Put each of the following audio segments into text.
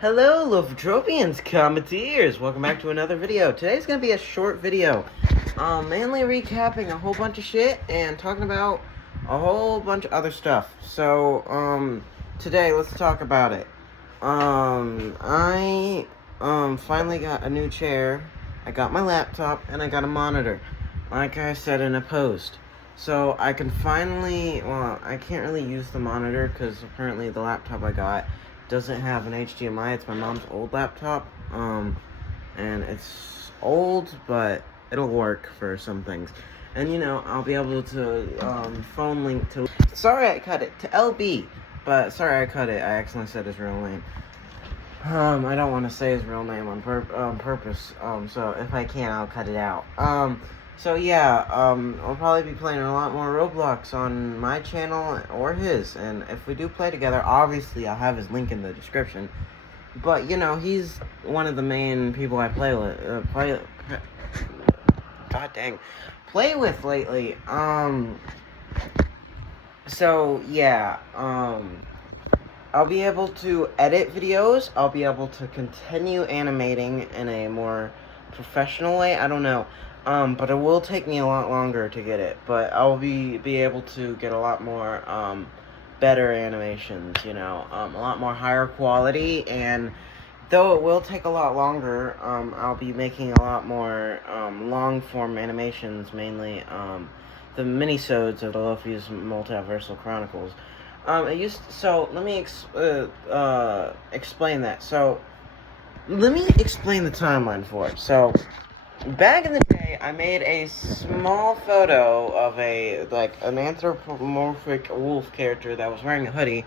Hello, Lofies, commenters! Welcome back to another video. Today's gonna be a short video, mainly recapping a whole bunch of shit and talking about a whole bunch of other stuff. So, today let's talk about it. I finally got a new chair. I got my laptop and I got a monitor, like I said in a post. So I can finally, well, I can't really use the monitor because apparently the laptop I got doesn't have an HDMI. It's my mom's old laptop, and it's old, but it'll work for some things. And, you know, I'll be able to, phone link to, sorry I cut it, to LB, but sorry I cut it, I accidentally said his real name. I don't want to say his real name on purpose, so if I can, I'll cut it out. So yeah, I'll probably be playing a lot more Roblox on my channel or his, and if we do play together, obviously I'll have his link in the description. But, you know, he's one of the main people I play with, play with lately. So yeah, I'll be able to edit videos, I'll be able to continue animating in a more professional way, I don't know. But it will take me a lot longer to get it, but I'll be able to get a lot more, better animations, you know, a lot more higher quality, and though it will take a lot longer, I'll be making a lot more, long-form animations, mainly, the minisodes of the Lofies Multiversal Chronicles. So, let me, explain that. So, let me explain the timeline for it. So, back in the day, I made a small photo of an anthropomorphic wolf character that was wearing a hoodie.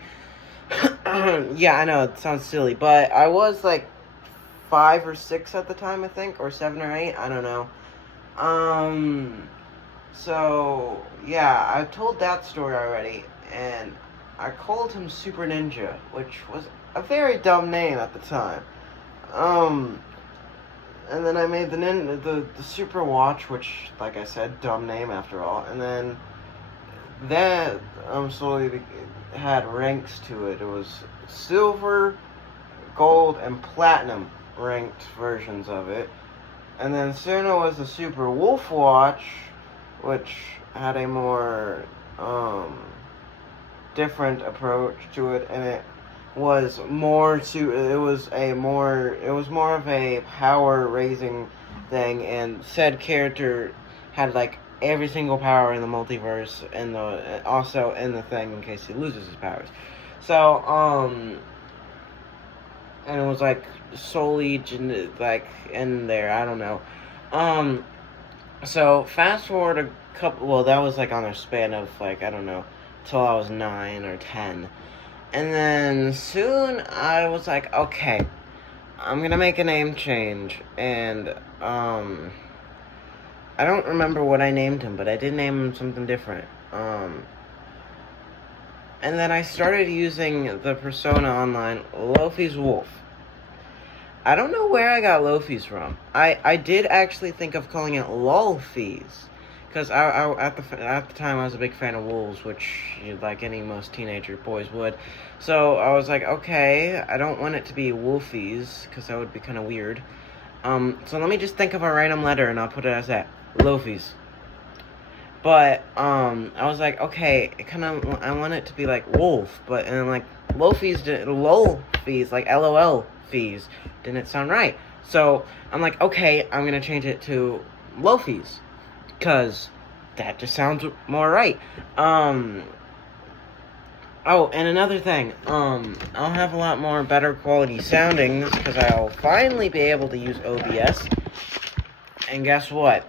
Yeah, I know, it sounds silly, but I was, 5 or 6 at the time, I think, or 7 or 8, I don't know. So, yeah, I told that story already, and I called him Super Ninja, which was a very dumb name at the time. And then I made the Super Watch, which, like I said, dumb name after all. And then that slowly had ranks to it. It was silver, gold, and platinum ranked versions of it. And then soon it was the Super Wolf Watch, which had a more different approach to it, and it was more of a power raising thing, and said character had every single power in the multiverse, and also in the thing in case he loses his powers. So and it was solely in there, I don't know. So fast forward a couple, well, that was on a span of I don't know, till I was 9 or 10. And then soon I was like, okay, I'm gonna make a name change. And I don't remember what I named him, but I did name him something different. And then I started using the persona online, Lofies Wolf. I don't know where I got Lofies from. I did actually think of calling it Lofies, because at the time I was a big fan of wolves, which most teenager boys would. So I was like, okay, I don't want it to be Wolfies, because that would be kind of weird. So let me just think of a random letter and I'll put it as that, Lofies. But I was like, okay, I want it to be wolf, but and Lofies, Lofies, LOL fees didn't sound right. So I'm like, okay, I'm gonna change it to Lofies, because that just sounds more right. Oh, and another thing, I'll have a lot more better quality soundings, because I'll finally be able to use OBS. And guess what?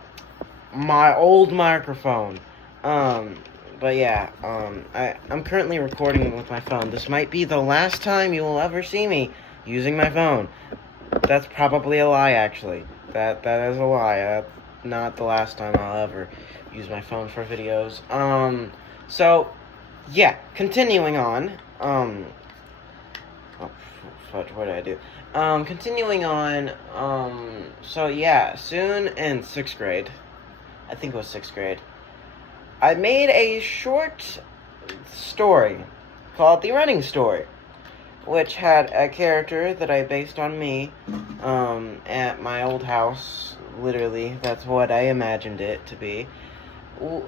My old microphone. But yeah, I'm currently recording with my phone. This might be the last time you will ever see me using my phone. That's probably a lie, actually. That is a lie. That's not the last time I'll ever use my phone for videos. So, yeah, continuing on, oh, fudge, what did I do? Continuing on, so yeah, soon in 6th grade, I think it was 6th grade, I made a short story called The Running Story. which had a character that I based on me, at my old house. Literally, that's what I imagined it to be.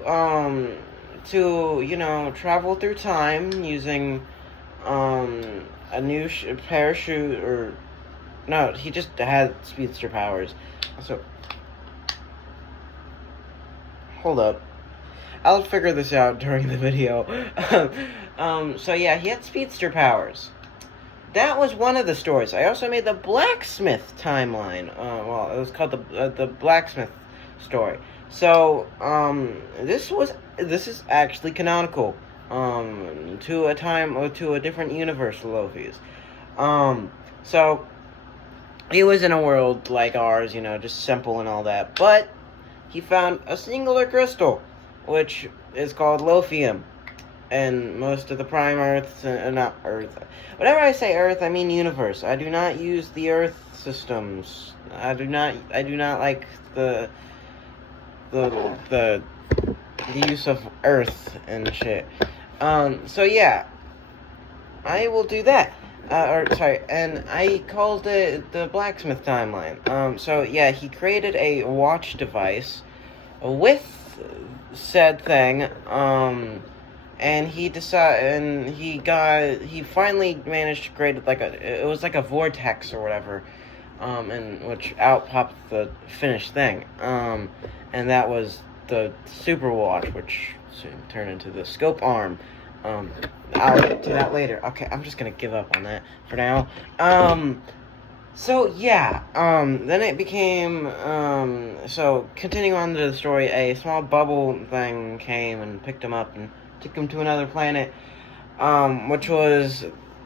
Um, to, travel through time using, a new parachute, or, no, he just had speedster powers. So, hold up. I'll figure this out during the video. So yeah, he had speedster powers. That was one of the stories. I also made the blacksmith timeline. Well, it was called the blacksmith story. So this is actually canonical. To a different universe, Lofies. So he was in a world like ours, just simple and all that, but he found a singular crystal, which is called Lofium. And most of the prime Earths, not Earth. Whenever I say Earth, I mean universe. I do not use the Earth systems. I do not like the use of Earth and shit. So yeah, I will do that. And I called it the blacksmith timeline. So yeah, he created a watch device with said thing, and he finally managed to create it was like a vortex or whatever, and which out popped the finished thing, and that was the super watch, which soon turned into the scope arm. I'll get to that later. Okay, I'm just gonna give up on that for now. So yeah, then it became, so continuing on to the story, a small bubble thing came and picked him up and took him to another planet, which was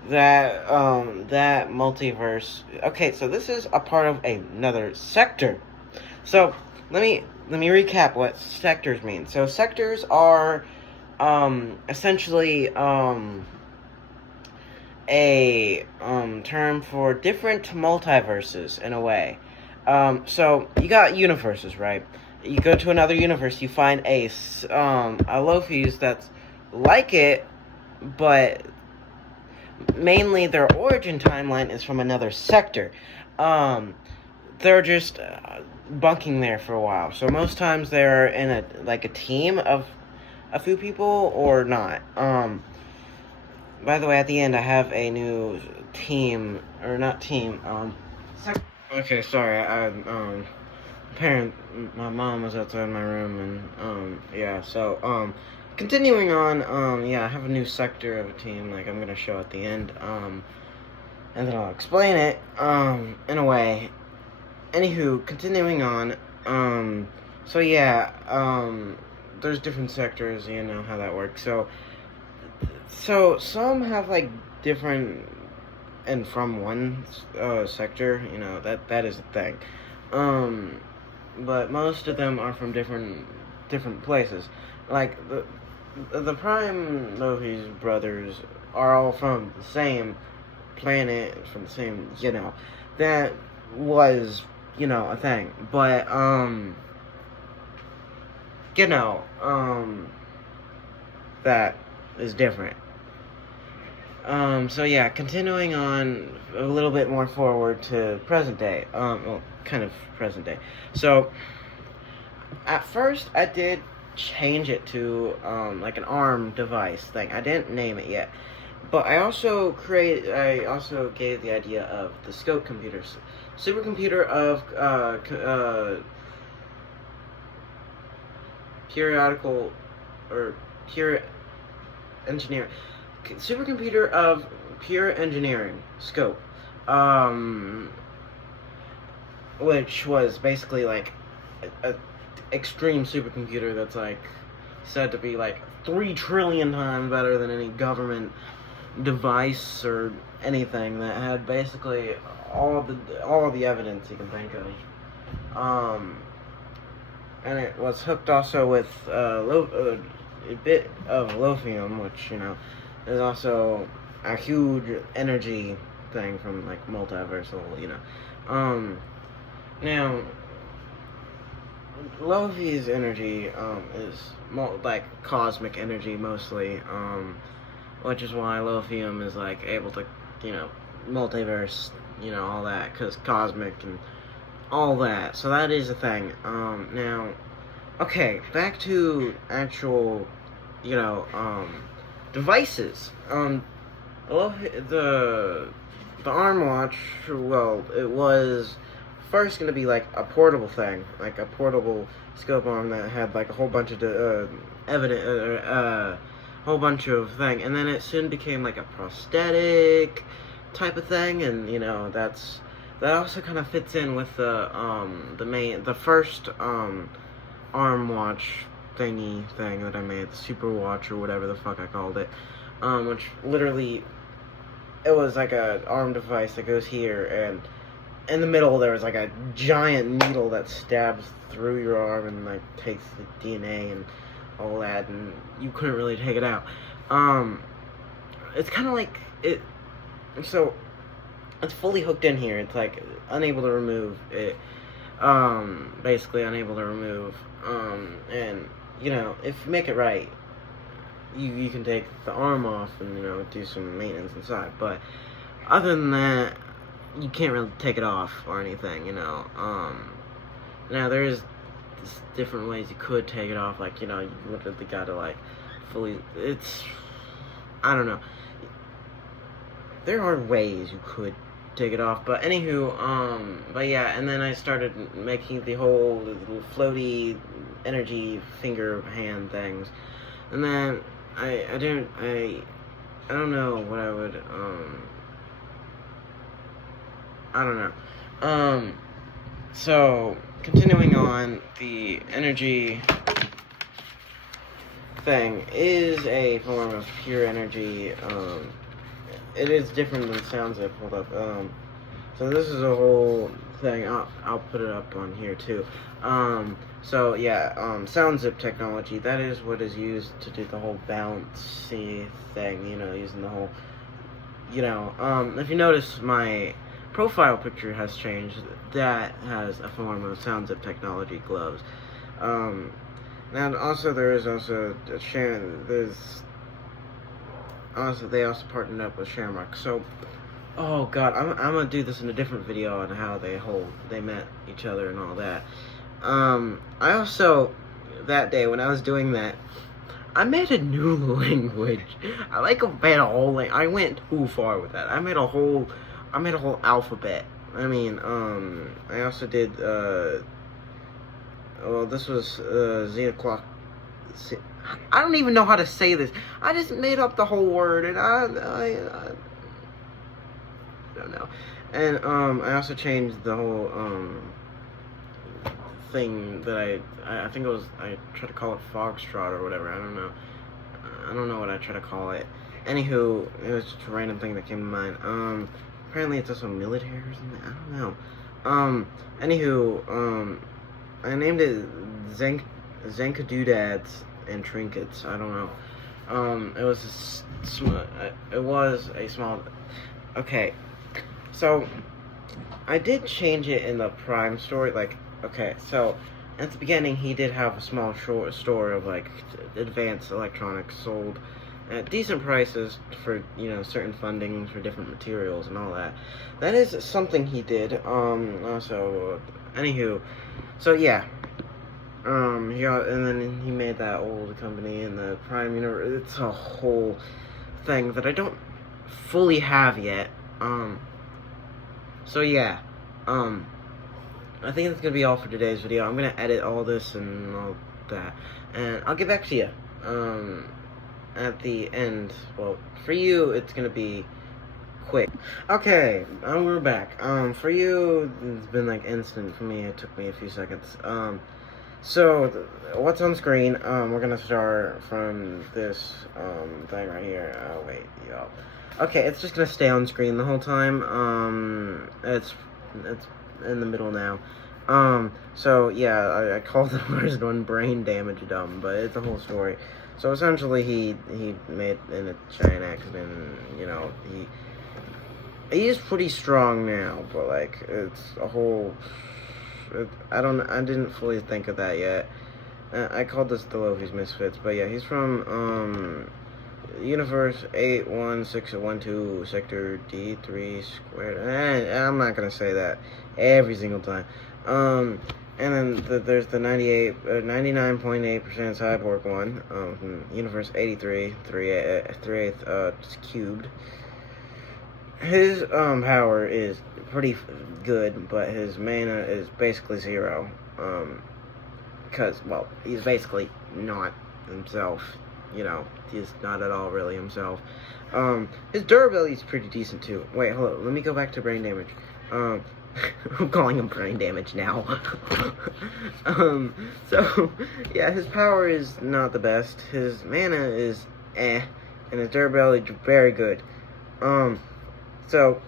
that multiverse. Okay, so this is a part of another sector. So let me recap what sectors mean. So sectors are, essentially, a term for different multiverses in a way. So you got universes, right? You go to another universe, you find a Lofies that's like it, but mainly their origin timeline is from another sector. They're just bunking there for a while. So most times they're in a team of a few people or not. By the way, at the end, I have a new team, or not team, okay, sorry, my mom was outside my room, and, yeah, so, continuing on, yeah, I have a new sector of a team, like, I'm gonna show at the end, and then I'll explain it, in a way. Anywho, continuing on, so yeah, there's different sectors, you know how that works, so some have, like, different, and from one, sector, that is a thing, but most of them are from different places, like, the Prime Lofies brothers are all from the same planet, from the same, that was, a thing, but, that is different. So yeah, continuing on a little bit more forward to present day, well, kind of present day. So, at first, I did change it to, like an ARM device thing. I didn't name it yet. But I also gave the idea of the scope computers. Supercomputer of, periodical, or pure engineer. Supercomputer of pure engineering scope, which was basically like a extreme supercomputer that's like said to be like 3 trillion times better than any government device or anything, that had basically all of the evidence you can think of, and it was hooked also with a bit of Lofium, which is also a huge energy thing from like multiversal, now Lofi's energy is like cosmic energy mostly, which is why Lofium is like able to you know, multiverse, you know, all that, because cosmic and all that. So that is a thing. Now, okay, back to actual, you know, devices. The arm watch. Well, it was first gonna be like a portable thing, like a portable scope arm that had like a whole bunch of whole bunch of thing, and then it soon became like a prosthetic type of thing, and you know that also kind of fits in with the first arm watch thing that I made, the super watch or whatever the fuck I called it, which literally it was like a arm device that goes here, and in the middle there was like a giant needle that stabs through your arm and like takes the DNA and all that, and you couldn't really take it out. It's kind of like it. So it's fully hooked in here. It's like unable to remove it. Basically unable to remove. And you know, if you make it right, you can take the arm off and, you know, do some maintenance inside. But other than that, you can't really take it off or anything, you know. Now there's different ways you could take it off, like, you know, you literally gotta like fully, I don't know. There are ways you could take it off, but anywho, but yeah, and then I started making the whole little floaty energy finger hand things, and then I don't know what I would, I don't know. So, continuing on, the energy thing is a form of pure energy. It is different than sound zip. Hold up. So this is a whole thing. I'll put it up on here too. So yeah, sound zip technology. That is what is used to do the whole bouncy thing. You know, using the whole. You know, if you notice, my profile picture has changed. That has a form of sound zip technology gloves. Now also there is also they also partnered up with Shamrock. So, oh god, I'm gonna do this in a different video on how they met each other and all that. I also, that day when I was doing that, I made a new language. I made a whole I went too far with that. I made a whole alphabet. I mean, I also did, well, this was, Xenoclock. I don't even know how to say this. I just made up the whole word, and I don't know. And, I also changed the whole, thing that I think it was, I tried to call it Fogstrot or whatever. I don't know. I don't know what I tried to call it. Anywho, it was just a random thing that came to mind. Apparently it's also military or something. I don't know. Anywho, I named it Zenkadoodads and Trinkets. I don't know. It was a small. Okay, so I did change it in the Prime story. Like, okay, so at the beginning he did have a small store of like advanced electronics sold at decent prices for, you know, certain fundings for different materials and all that. That is something he did. Also, anywho, so yeah. And then he made that old company in the Prime Universe. It's a whole thing that I don't fully have yet. So yeah. I think that's gonna be all for today's video. I'm gonna edit all this and all that, and I'll get back to you. At the end. Well, for you, it's gonna be quick. Okay, we're back. For you, it's been like instant. For me, it took me a few seconds. So, what's on screen? We're gonna start from this, thing right here. Oh, wait, y'all. Okay, it's just gonna stay on screen the whole time. It's in the middle now. So, yeah, I called the first one brain damage dumb, but it's a whole story. So, essentially, he made in a giant accident, and, you know, he is pretty strong now, but, like, it's a whole... I didn't fully think of that yet. I called this the Lofies Misfits, but yeah, he's from, Universe 81612 Sector D3 squared. I'm not gonna say that every single time. And then there's the 99.8% cyborg one. From Universe 83 3/8 cubed. His power is pretty good, but his mana is basically 0. Because, well, he's basically not himself. You know, he's not at all really himself. His durability is pretty decent too. Wait, hold on. Let me go back to brain damage. I'm calling him brain damage now. So, yeah, his power is not the best. His mana is and his durability is very good. So,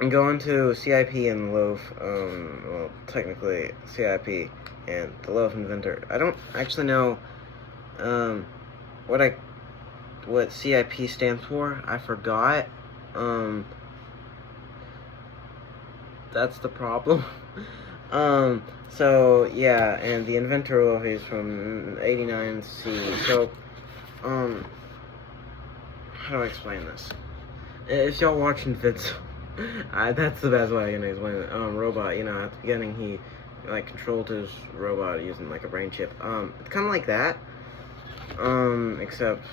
I'm going to CIP and Loaf, well, technically CIP and the Loaf Inventor. I don't actually know, what CIP stands for. I forgot. That's the problem. So, yeah, and the Inventor Lofies from 89C. So, how do I explain this? If y'all watching vids, that's the best way I can explain it. Robot, you know, at the beginning he, like, controlled his robot using, like, a brain chip. It's kind of like that, except,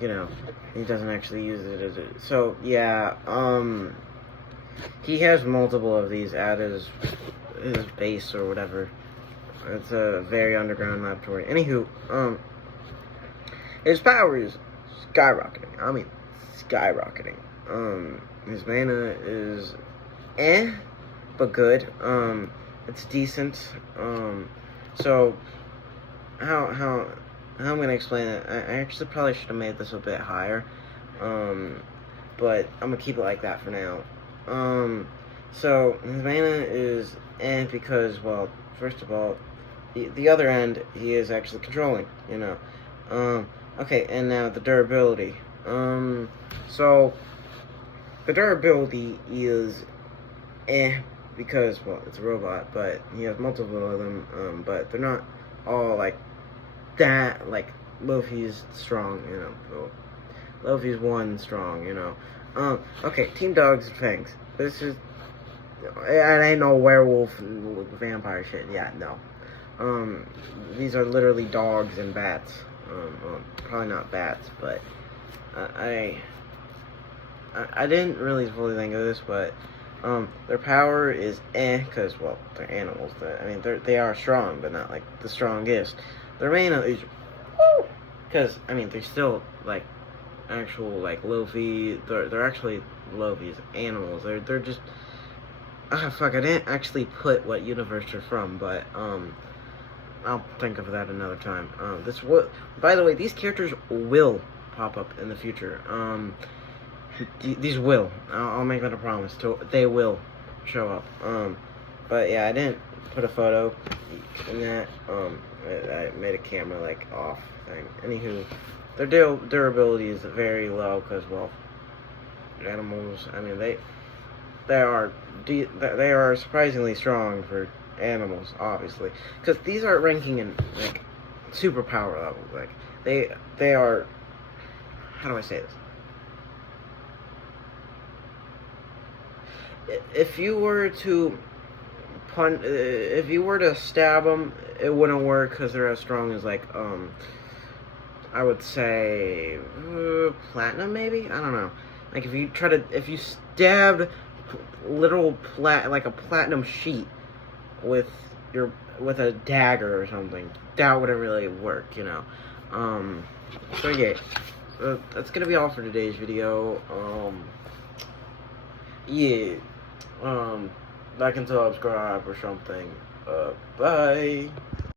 you know, he doesn't actually use it as a, so, yeah, he has multiple of these at his base or whatever. It's a very underground laboratory. Anywho, his power is skyrocketing. I mean, skyrocketing. His mana is but good. It's decent. So how I'm gonna explain it? I actually probably should have made this a bit higher. But I'm gonna keep it like that for now. So his mana is because, well, first of all, the other end he is actually controlling, you know. Okay, and now the durability. So the durability is because, well, it's a robot, but he has multiple of them, but they're not all like that, like Lofi's strong, you know. So Lofi's 1 strong, you know. Okay, Team Dogs and Fangs. This is, it ain't no werewolf vampire shit. Yeah, no. These are literally dogs and bats. Well, probably not bats, but I didn't really fully think of this, but their power is because, well, they're animals. I mean, they are strong, but not like the strongest. Their mana is because, I mean, they're still like actual like Lofi. They're actually Lofi's animals. They're just fuck. I didn't actually put what universe they're from, but I'll think of that another time. By the way, these characters will pop up in the future. These will. I'll make that a promise. They will show up. But yeah, I didn't put a photo in that. I made a camera like off thing. Anywho, their durability is very low because, well, animals. I mean, they are surprisingly strong for animals, obviously, because these are ranking in like superpower levels. Like they are. How do I say this? If you were to if you were to stab them, it wouldn't work because they're as strong as like I would say platinum, maybe. I don't know. Like if you stabbed literal like a platinum sheet with a dagger or something, that wouldn't really work, you know. So yeah, so that's gonna be all for today's video. Yeah, like and subscribe or something. Bye.